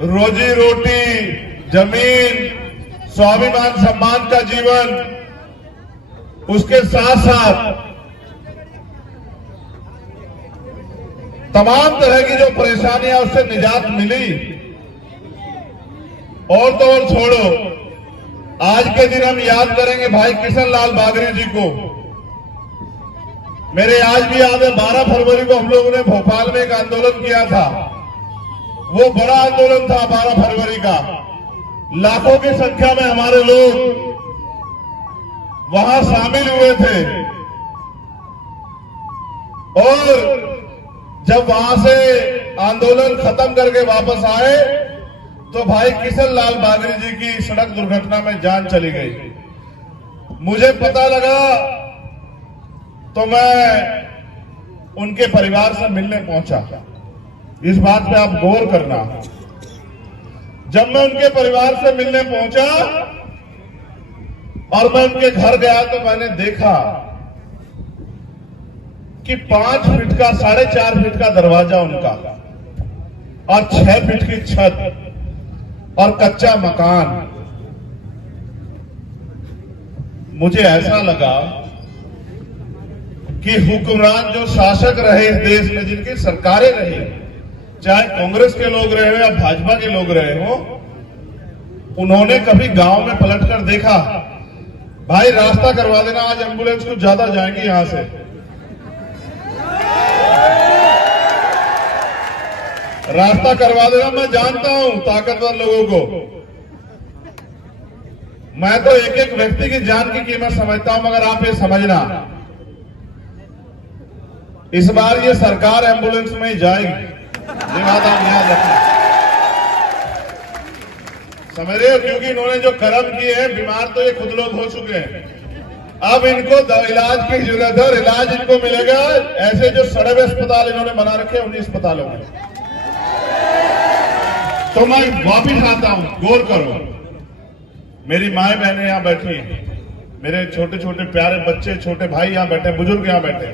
रोजी रोटी, जमीन, स्वाभिमान सम्मान का जीवन, उसके साथ साथ तमाम तरह की जो परेशानियां उससे निजात मिली। और तो और छोड़ो, आज के दिन हम याद करेंगे भाई किशन लाल बागरी जी को। मेरे आज भी याद है 12 फरवरी को हम लोगों ने भोपाल में एक आंदोलन किया था। वो बड़ा आंदोलन था 12 फरवरी का। लाखों की संख्या में हमारे लोग वहां शामिल हुए थे और जब वहां से आंदोलन खत्म करके वापस आए तो भाई किशन लाल बागरी जी की सड़क दुर्घटना में जान चली गई। मुझे पता लगा तो मैं उनके परिवार से मिलने पहुंचा। इस बात पे आप गौर करना। जब मैं उनके परिवार से मिलने पहुंचा और मैं उनके घर गया तो मैंने देखा कि 5 फीट का 4.5 फीट का दरवाजा उनका और 6 फीट की छत और कच्चा मकान। मुझे ऐसा लगा कि हुक्मरान जो शासक रहे इस देश में, जिनकी सरकारें रही, चाहे कांग्रेस के लोग रहे हो या भाजपा के लोग रहे हो, उन्होंने कभी गांव में पलटकर देखा भाई रास्ता करवा देना, आज एम्बुलेंस कुछ ज्यादा जाएंगी यहां से। रास्ता करवा देना। मैं जानता हूं ताकतवर लोगों को, मैं तो एक एक व्यक्ति की जान की कीमत समझता हूं, मगर आप ये समझना इस बार ये सरकार एम्बुलेंस में ही जाएगी। ये बात आप याद रखना, समझ रहे हो? क्योंकि इन्होंने जो कर्म किए हैं, बीमार तो ये खुद लोग हो चुके हैं, अब इनको इलाज की जरूरत है और इलाज इनको मिलेगा ऐसे जो सड़े हुए अस्पताल इन्होंने बना रखे हैं उन्हीं अस्पतालों में। तो मैं वापिस आता हूं, गौर करो। मेरी माए बहनें यहां बैठी हैं, मेरे छोटे छोटे प्यारे बच्चे, छोटे भाई यहां बैठे, बुजुर्ग यहां बैठे।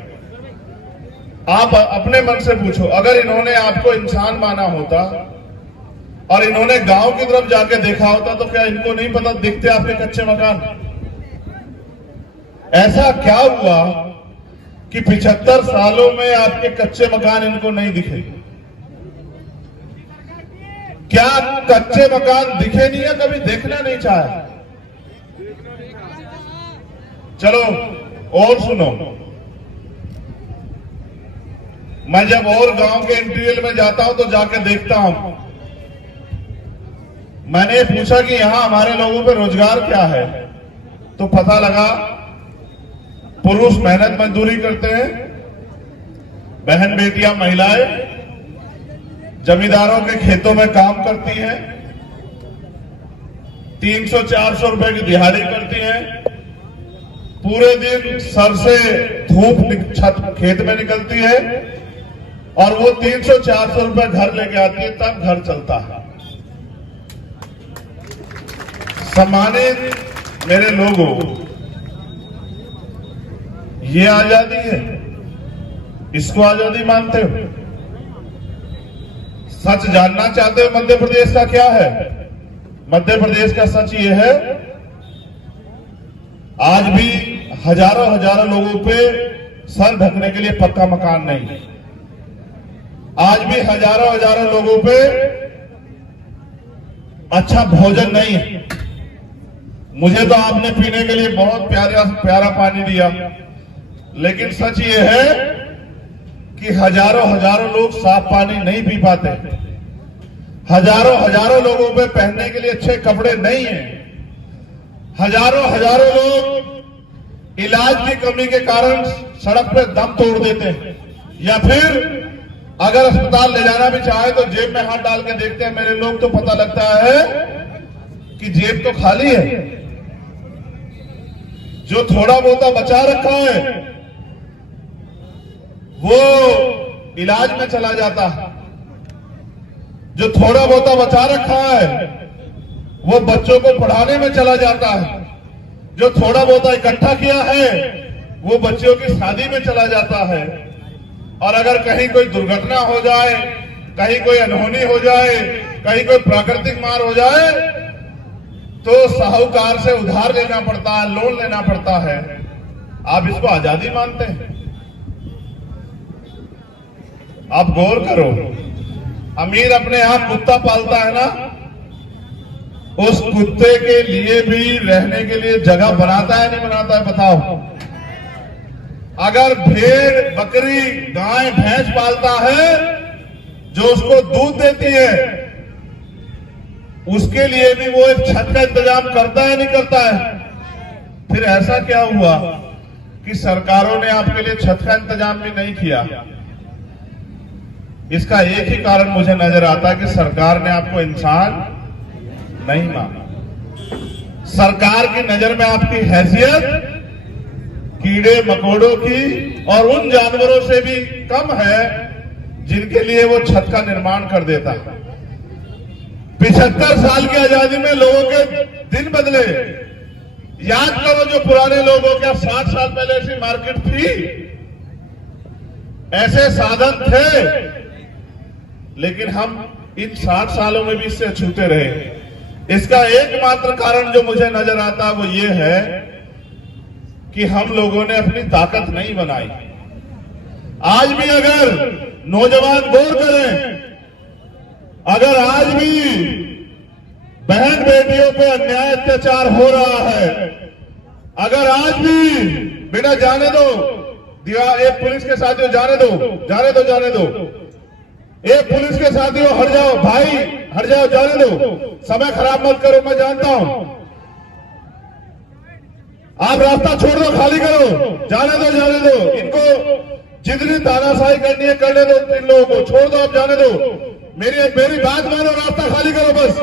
आप अपने मन से पूछो, अगर इन्होंने आपको इंसान माना होता और इन्होंने गांव की तरफ जाके देखा होता तो क्या इनको नहीं पता दिखते आपके कच्चे मकान? ऐसा क्या हुआ कि 75 सालों में आपके कच्चे मकान इनको नहीं दिखे? क्या कच्चे मकान दिखे नहीं या कभी देखना नहीं चाहा? चलो और सुनो, मैं जब और गांव के इंटीरियर में जाता हूं तो जाकर देखता हूं। मैंने पूछा कि यहां हमारे लोगों पे रोजगार क्या है, तो पता लगा पुरुष मेहनत मजदूरी करते हैं, बहन बेटियां महिलाएं जमींदारों के खेतों में काम करती हैं, 300-400 रुपए की दिहाड़ी करती हैं, पूरे दिन सर से धूप छत खेत में निकलती है और वो 300-400 रुपए घर लेके आती है, तब घर चलता है। सम्मानित मेरे लोगों, ये आजादी है, इसको आजादी मानते हो? सच जानना चाहते हो मध्य प्रदेश का क्या है? मध्य प्रदेश का सच ये है, आज भी हजारों लोगों पे सर ढकने के लिए पक्का मकान नहीं है। आज भी हजारों लोगों पे अच्छा भोजन नहीं है। मुझे तो आपने पीने के लिए बहुत प्यारा पानी दिया, लेकिन सच ये है कि हजारों लोग साफ पानी नहीं पी पाते। हजारों लोगों पे पहनने के लिए अच्छे कपड़े नहीं है। हजारों लोग इलाज की कमी के कारण सड़क पे दम तोड़ देते हैं, या फिर अगर अस्पताल ले जाना भी चाहे तो जेब में हाथ डाल के देखते हैं मेरे लोग, तो पता लगता है कि जेब तो खाली है। जो थोड़ा बहुत बचा रखा है वो इलाज में चला जाता है, जो थोड़ा बहुत बचा रखा है वो बच्चों को पढ़ाने में चला जाता है, जो थोड़ा बहुत इकट्ठा किया है वो बच्चों की शादी में चला जाता है। और अगर कहीं कोई दुर्घटना हो जाए, कहीं कोई अनहोनी हो जाए, कहीं कोई प्राकृतिक मार हो जाए तो साहूकार से उधार लेना पड़ता है, लोन लेना पड़ता है। आप इसको आजादी मानते हैं? आप गौर करो, अमीर अपने यहां कुत्ता पालता है ना, उस कुत्ते के लिए भी रहने के लिए जगह बनाता है नहीं बनाता है? बताओ। अगर भेड़, बकरी, गाय, भैंस पालता है जो उसको दूध देती है, उसके लिए भी वो एक छत का इंतजाम करता है नहीं करता है? फिर ऐसा क्या हुआ कि सरकारों ने आपके लिए छत का इंतजाम भी नहीं किया? इसका एक ही कारण मुझे नजर आता है कि सरकार ने आपको इंसान नहीं माना। सरकार की नजर में आपकी हैसियत कीड़े मकोड़ों की और उन जानवरों से भी कम है जिनके लिए वो छत का निर्माण कर देता। 75 साल की आजादी में लोगों के दिन बदले। याद करो जो पुराने लोगों के 60 साल पहले ऐसी मार्केट थी, ऐसे साधन थे, लेकिन हम इन 60 सालों में भी इससे छूते रहे। इसका एकमात्र कारण जो मुझे नजर आता है वो ये है कि हम लोगों ने अपनी ताकत नहीं बनाई। आज भी अगर नौजवान गौर करें, अगर आज भी बहन बेटियों पे अन्याय अत्याचार हो रहा है, अगर आज भी बिना जाने दो, एक पुलिस के साथियों जाने दो, जाने दो, जाने दो, एक पुलिस के साथियों हट जाओ भाई, हट जाओ, जाने दो, समय खराब मत करो, मैं जानता हूं। आप रास्ता छोड़ दो, खाली करो, जाने दो, जाने दो, इनको जितनी तानाशाही करनी है करने दो, इन लोगों को छोड़ दो, आप जाने दो। मेरी बात मानो, रास्ता खाली करो बस।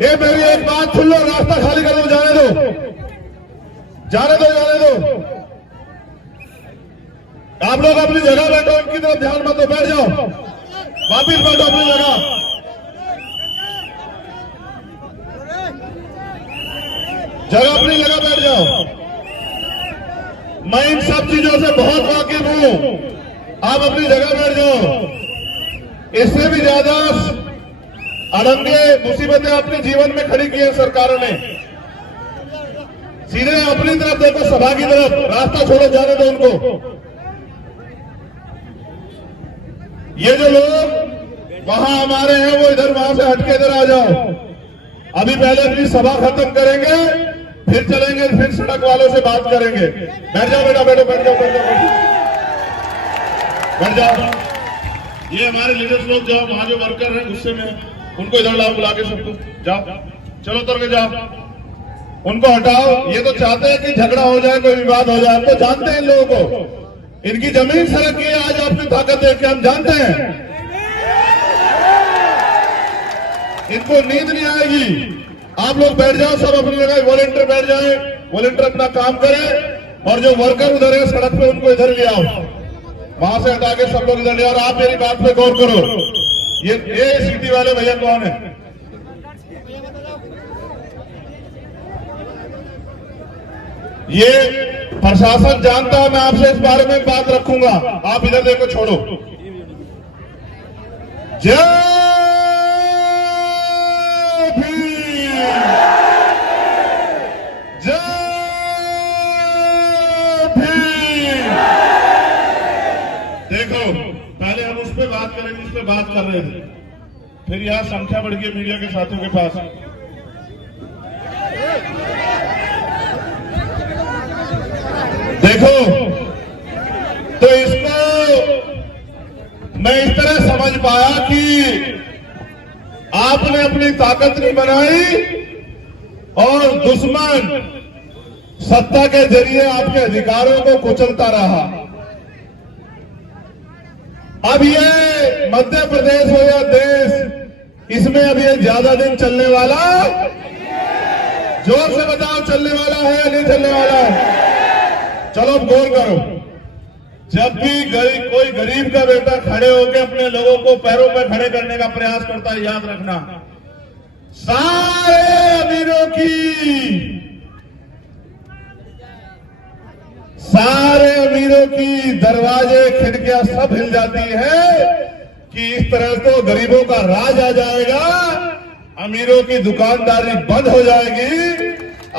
ये मेरी एक बात सुन लो, रास्ता खाली कर दो, जाने दो, जाने दो, जाने दो। आप लोग अपनी जगह बैठो, इनकी तरफ ध्यान मत दो, बैठ जाओ, वापिस बैठो अपनी जगह। जगह अपनी जगह बैठ जाओ। मैं इन सब चीजों से बहुत वाकिफ हूं, आप अपनी जगह बैठ जाओ। इससे भी ज्यादा अड़ंगे मुसीबतें अपने जीवन में खड़ी की है सरकारों ने। सीधे अपनी तरफ देखो, सभा की तरफ, रास्ता छोड़ो, जाने दो उनको। ये जो लोग वहां हमारे हैं वो इधर वहां से हटके इधर आ जाओ। अभी पहले अपनी सभा खत्म करेंगे, फिर चलेंगे, फिर सड़क वालों से बात करेंगे। बैठ जाओ बेटा, बैठो, बैठ जाओ, बैठ जाओ, बैठ जाओ। ये हमारे लीडर्स लोग जो वहां जो वर्कर हैं गुस्से में, उनको इधर लाओ, बुला के सबको, जाओ, चलो उतर के जाओ, उनको हटाओ। ये तो चाहते हैं कि झगड़ा हो जाए, कोई विवाद हो जाए। हम तो जानते हैं इन लोगों को, इनकी जमीन सरक की है आज आपकी ताकत देख के, हम जानते हैं। इनको नींद नहीं आएगी। आप लोग बैठ जाओ, सब अपनी जगह, वॉलंटियर बैठ जाए, वॉलंटियर अपना काम करें, और जो वर्कर उधर है सड़क पे उनको इधर ले आओ, वहां से हटा के सब लोग इधर ले आओ। और आप मेरी बात पे गौर करो, ये सिटी वाले भैया कौन है? ये प्रशासन जानता है, मैं आपसे इस बारे में बात रखूंगा। आप इधर देखो, छोड़ो। जय भीम, जय भीम। देखो, पहले हम उस पर बात करेंगे, उस पर बात कर रहे थे, फिर यहां संख्या बढ़ गई मीडिया के साथियों के पास। देखो, तो इसको मैं इस तरह समझ पाया कि आपने अपनी ताकत नहीं बनाई और दुश्मन सत्ता के जरिए आपके अधिकारों को कुचलता रहा। अब ये मध्य प्रदेश हो या देश, इसमें अब ये ज्यादा दिन चलने वाला, जोर से बताओ, चलने वाला है या नहीं चलने वाला है? चलो अब गौर करो, जब भी कोई गरीब का बेटा खड़े होकर अपने लोगों को पैरों पर खड़े करने का प्रयास करता है, याद रखना, सारे अमीरों की दरवाजे, खिड़कियां सब हिल जाती है कि इस तरह तो गरीबों का राज आ जाएगा, अमीरों की दुकानदारी बंद हो जाएगी।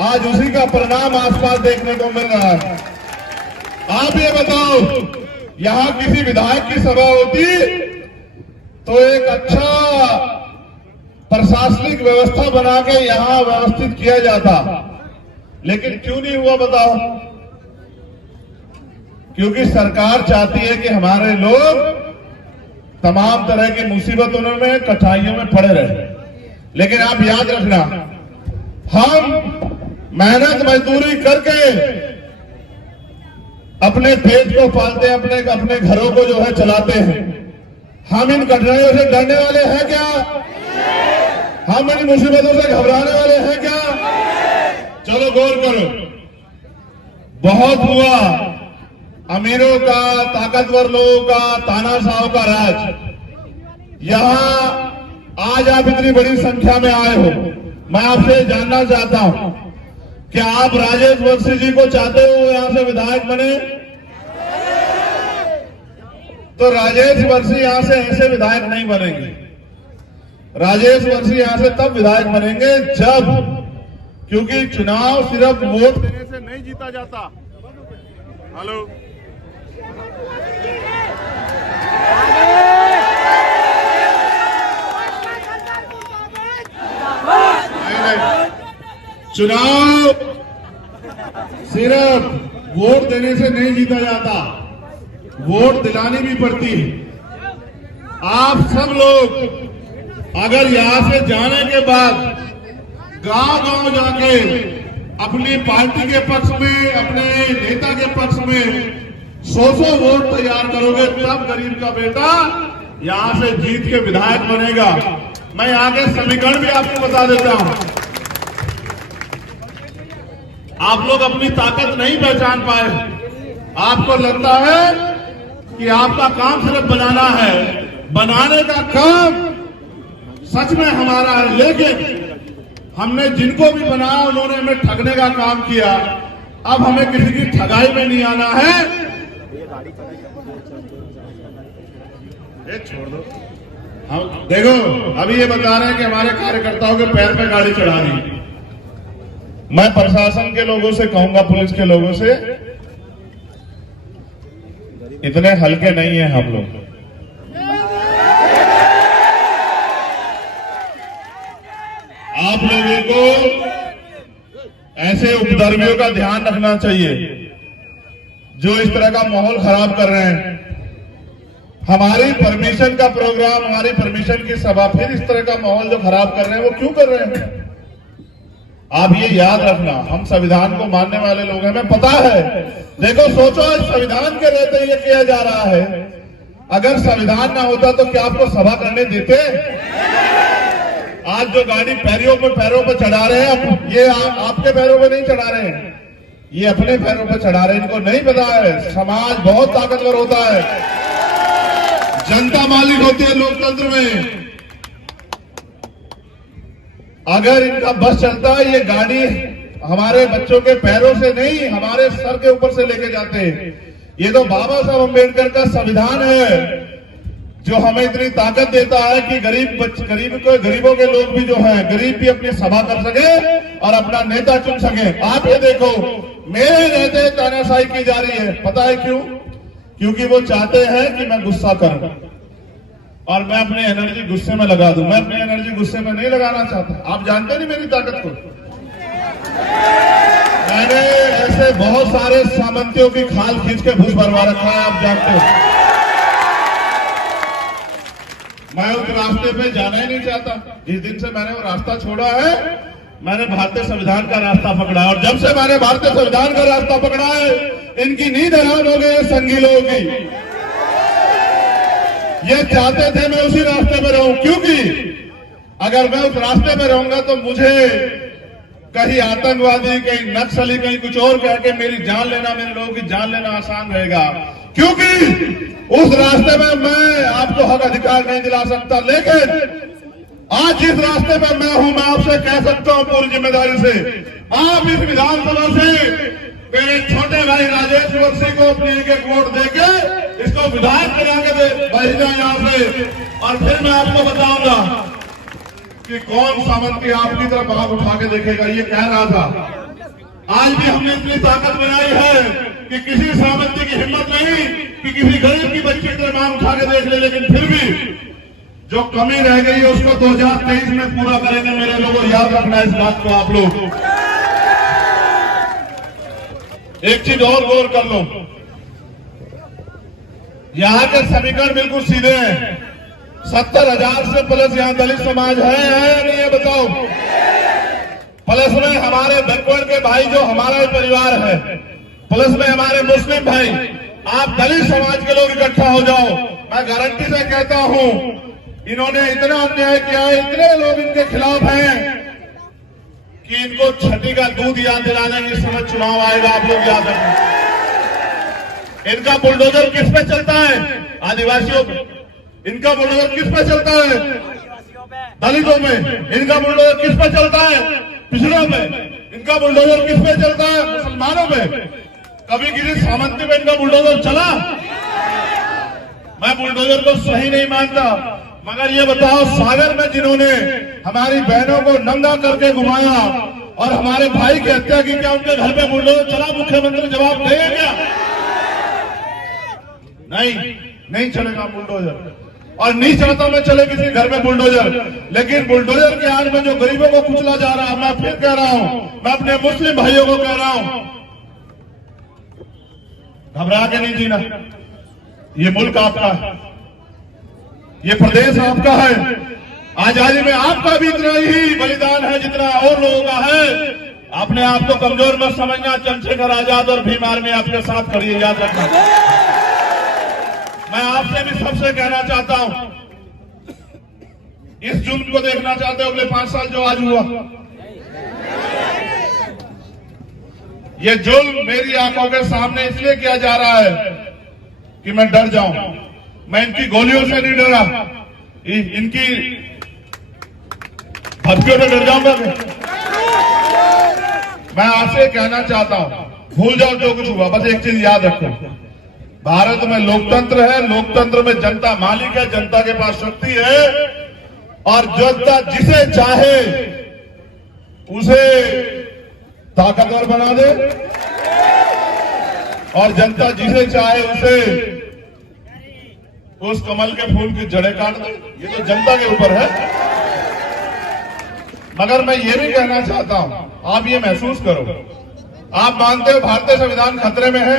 आज उसी का परिणाम आसपास देखने को मिल रहा है। आप ये बताओ, यहां किसी विधायक की सभा होती तो एक अच्छा प्रशासनिक व्यवस्था बना के यहां व्यवस्थित किया जाता, लेकिन क्यों नहीं हुआ बताओ? क्योंकि सरकार चाहती है कि हमारे लोग तमाम तरह की मुसीबतों में, कठिनाइयों में पड़े रहे। लेकिन आप याद रखना, हम मेहनत मजदूरी करके अपने पेट को पालते हैं, अपने घरों को जो है चलाते हैं। हम इन कठिनाइयों से डरने वाले हैं क्या? हम इन मुसीबतों से घबराने वाले हैं क्या? चलो गौर करो, बहुत हुआ अमीरों का, ताकतवर लोगों का, तानाशाहों का राज। यहां आज आप इतनी बड़ी संख्या में आए हो, मैं आपसे जानना चाहता हूं, क्या आप राजेश वर्षी जी को चाहते हो यहां से विधायक बने? तो राजेश वर्षी यहां से ऐसे विधायक नहीं बनेंगे। राजेश वर्षी यहां से तब विधायक बनेंगे जब, क्योंकि चुनाव सिर्फ वोट देने से नहीं जीता जाता। हेलो, चुनाव सिर्फ वोट देने से नहीं जीता जाता, वोट दिलानी भी पड़ती है। आप सब लोग अगर यहां से जाने के बाद गांव-गांव जाके अपनी पार्टी के पक्ष में, अपने नेता के पक्ष में 100 वोट तैयार करोगे, तब गरीब का बेटा यहां से जीत के विधायक बनेगा। मैं आगे समीकरण भी आपको बता देता हूं। आप लोग अपनी ताकत नहीं पहचान पाए। आपको लगता है कि आपका काम सिर्फ बनाना है, बनाने का काम सच में हमारा है, लेकिन हमने जिनको भी बनाया उन्होंने हमें ठगने का काम किया। अब हमें किसी की ठगाई में नहीं आना है। ये छोड़ दो, हम देखो अभी ये बता रहे हैं कि हमारे कार्यकर्ताओं के पैर पे गाड़ी चढ़ा रही। मैं प्रशासन के लोगों से कहूंगा, पुलिस के लोगों से, इतने हल्के नहीं है हम लोग। आप लोगों को ऐसे उपद्रवियों का ध्यान रखना चाहिए जो इस तरह का माहौल खराब कर रहे हैं। हमारी परमिशन का प्रोग्राम, हमारी परमिशन की सभा, फिर इस तरह का माहौल जो खराब कर रहे हैं वो क्यों कर रहे हैं? आप ये याद रखना, हम संविधान को मानने वाले लोग हैं, हमें पता है। देखो सोचो, संविधान के रहते ये किया जा रहा है। अगर संविधान ना होता तो क्या आपको सभा करने देते? आज जो गाड़ी पैरों पर चढ़ा रहे हैं, ये आपके पैरों पर नहीं चढ़ा रहे हैं, ये अपने पैरों पर चढ़ा रहे हैं। इनको नहीं पता है समाज बहुत ताकतवर होता है, जनता मालिक होती है लोकतंत्र में। अगर इनका बस चलता है, ये गाड़ी हमारे बच्चों के पैरों से नहीं, हमारे सर के ऊपर से लेके जाते हैं। ये तो बाबा साहब अम्बेडकर का संविधान है जो हमें इतनी ताकत देता है कि गरीबों के लोग भी जो हैं, गरीब भी अपनी सभा कर सके और अपना नेता चुन सके। आप ये देखो, मेरे रहते तानाशाही की जा रही है। पता है क्यों? क्योंकि वो चाहते हैं कि मैं गुस्सा करूं और मैं अपनी एनर्जी गुस्से में लगा दूं। मैं अपनी एनर्जी गुस्से में नहीं लगाना चाहता। आप जानते नहीं मेरी ताकत को। मैंने ऐसे बहुत सारे सामंतियों की खाल खींच के भूस भरवा रखा है, आप जानते हो। मैं उस रास्ते पे जाना ही नहीं चाहता। जिस दिन से मैंने वो रास्ता छोड़ा है, मैंने भारतीय संविधान का रास्ता पकड़ा, और जब से मैंने भारतीय संविधान का रास्ता पकड़ा है, इनकी नींद हराम हो गई है संघी लोगों की। ये चाहते थे मैं उसी रास्ते में रहूं, क्योंकि अगर मैं उस रास्ते में रहूंगा तो मुझे कहीं आतंकवादी, कहीं नक्सली, कहीं कुछ और कह के मेरी जान लेना, मेरे लोगों की जान लेना आसान रहेगा। क्योंकि उस रास्ते में मैं आपको हक अधिकार नहीं दिला सकता। लेकिन आज जिस रास्ते में मैं हूं, मैं आपसे कह सकता हूं पूरी जिम्मेदारी से, आप इस विधानसभा से मेरे छोटे भाई राजेश वर्षी को अपनी एक वोट देके इसको विधायक बना के भेजना यहाँ से, और फिर मैं आपको बताऊंगा कि कौन सामंती आपकी तरफ आंख उठा के देखेगा। ये कह रहा था, आज भी हमने इतनी ताकत बनाई है कि किसी सामंती की हिम्मत नहीं कि किसी गरीब की बच्ची की तरफ आंख उठा के देख ले, लेकिन फिर भी जो कमी रह गई है उसको 2023 में पूरा करेंगे। मेरे लोगों, याद रखना इस बात को आप लोग। एक चीज और गौर कर लो, यहाँ के समीकरण बिल्कुल सीधे हैं। 70,000 से प्लस यहाँ दलित समाज है या नहीं, ये बताओ। प्लस में हमारे बैकवर्ड के भाई जो हमारा ही परिवार है, प्लस में हमारे मुस्लिम भाई, आप दलित समाज के लोग इकट्ठा हो जाओ। मैं गारंटी से कहता हूं, इन्होंने इतना अन्याय किया है, इतने लोग इनके खिलाफ हैं कि इनको छठी का दूध याद दिलाने की समय चुनाव आएगा। आप लोग याद रखें। इनका बुलडोजर किस पे चलता है? आदिवासियों पे। इनका बुलडोजर किस पे चलता है? दलितों में। इनका बुलडोजर किस पे चलता है? पिछड़ों में। इनका बुलडोजर किस पे चलता है? मुसलमानों में। कभी किसी सामंती में इनका बुलडोजर चला? मैं बुलडोजर को सही नहीं मानता, मगर ये बताओ, सागर में जिन्होंने हमारी बहनों को नंगा करके घुमाया और हमारे भाई की हत्या की, क्या उनके घर पे बुलडोजर चला? मुख्यमंत्री जवाब देगा क्या? नहीं चलेगा बुलडोजर, और नहीं चाहता मैं चले किसी घर में बुलडोजर। लेकिन बुलडोजर की आड़ में जो गरीबों को कुचला जा रहा है, मैं फिर कह रहा हूं, मैं अपने मुस्लिम भाइयों को कह रहा हूं, घबरा के नहीं जीना। ये मुल्क आपका है, ये प्रदेश आपका है। आजादी में आपका भी इतना ही बलिदान है जितना और लोगों का है। अपने आप को कमजोर मत समझना। चंद्रशेखर आजाद और भीम आर्मी आपके साथ खड़ी है, याद रखना। मैं आपसे भी सबसे कहना चाहता हूं, इस जुल्म को देखना चाहते हो अगले 5 साल जो आज हुआ, ये जुल्म मेरी आंखों के सामने इसलिए किया जा रहा है कि मैं डर जाऊं। मैं इनकी गोलियों से नहीं डरा, इनकी धमकियों से डर जाऊंगा। मैं आपसे कहना चाहता हूं, भूल जाओ जो कुछ हुआ, बस एक चीज याद रखो, भारत में लोकतंत्र है, लोकतंत्र में जनता मालिक है, जनता के पास शक्ति है, और जनता जिसे चाहे उसे ताकतवर बना दे, और जनता जिसे चाहे उसे उस कमल के फूल की जड़ें काट दे। ये तो जनता के ऊपर है। मगर मैं ये भी कहना चाहता हूं, आप ये महसूस करो, आप मानते हो भारतीय संविधान खतरे में है?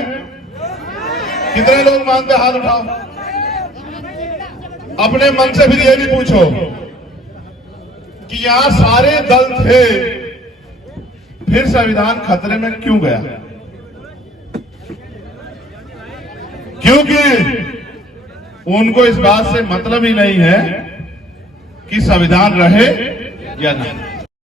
कितने लोग मानते? हाथ उठाओ। अपने मन से फिर ये भी पूछो कि यहां सारे दल थे, फिर संविधान खतरे में क्यों गया? क्योंकि उनको इस बात से मतलब ही नहीं है कि संविधान रहे या नहीं।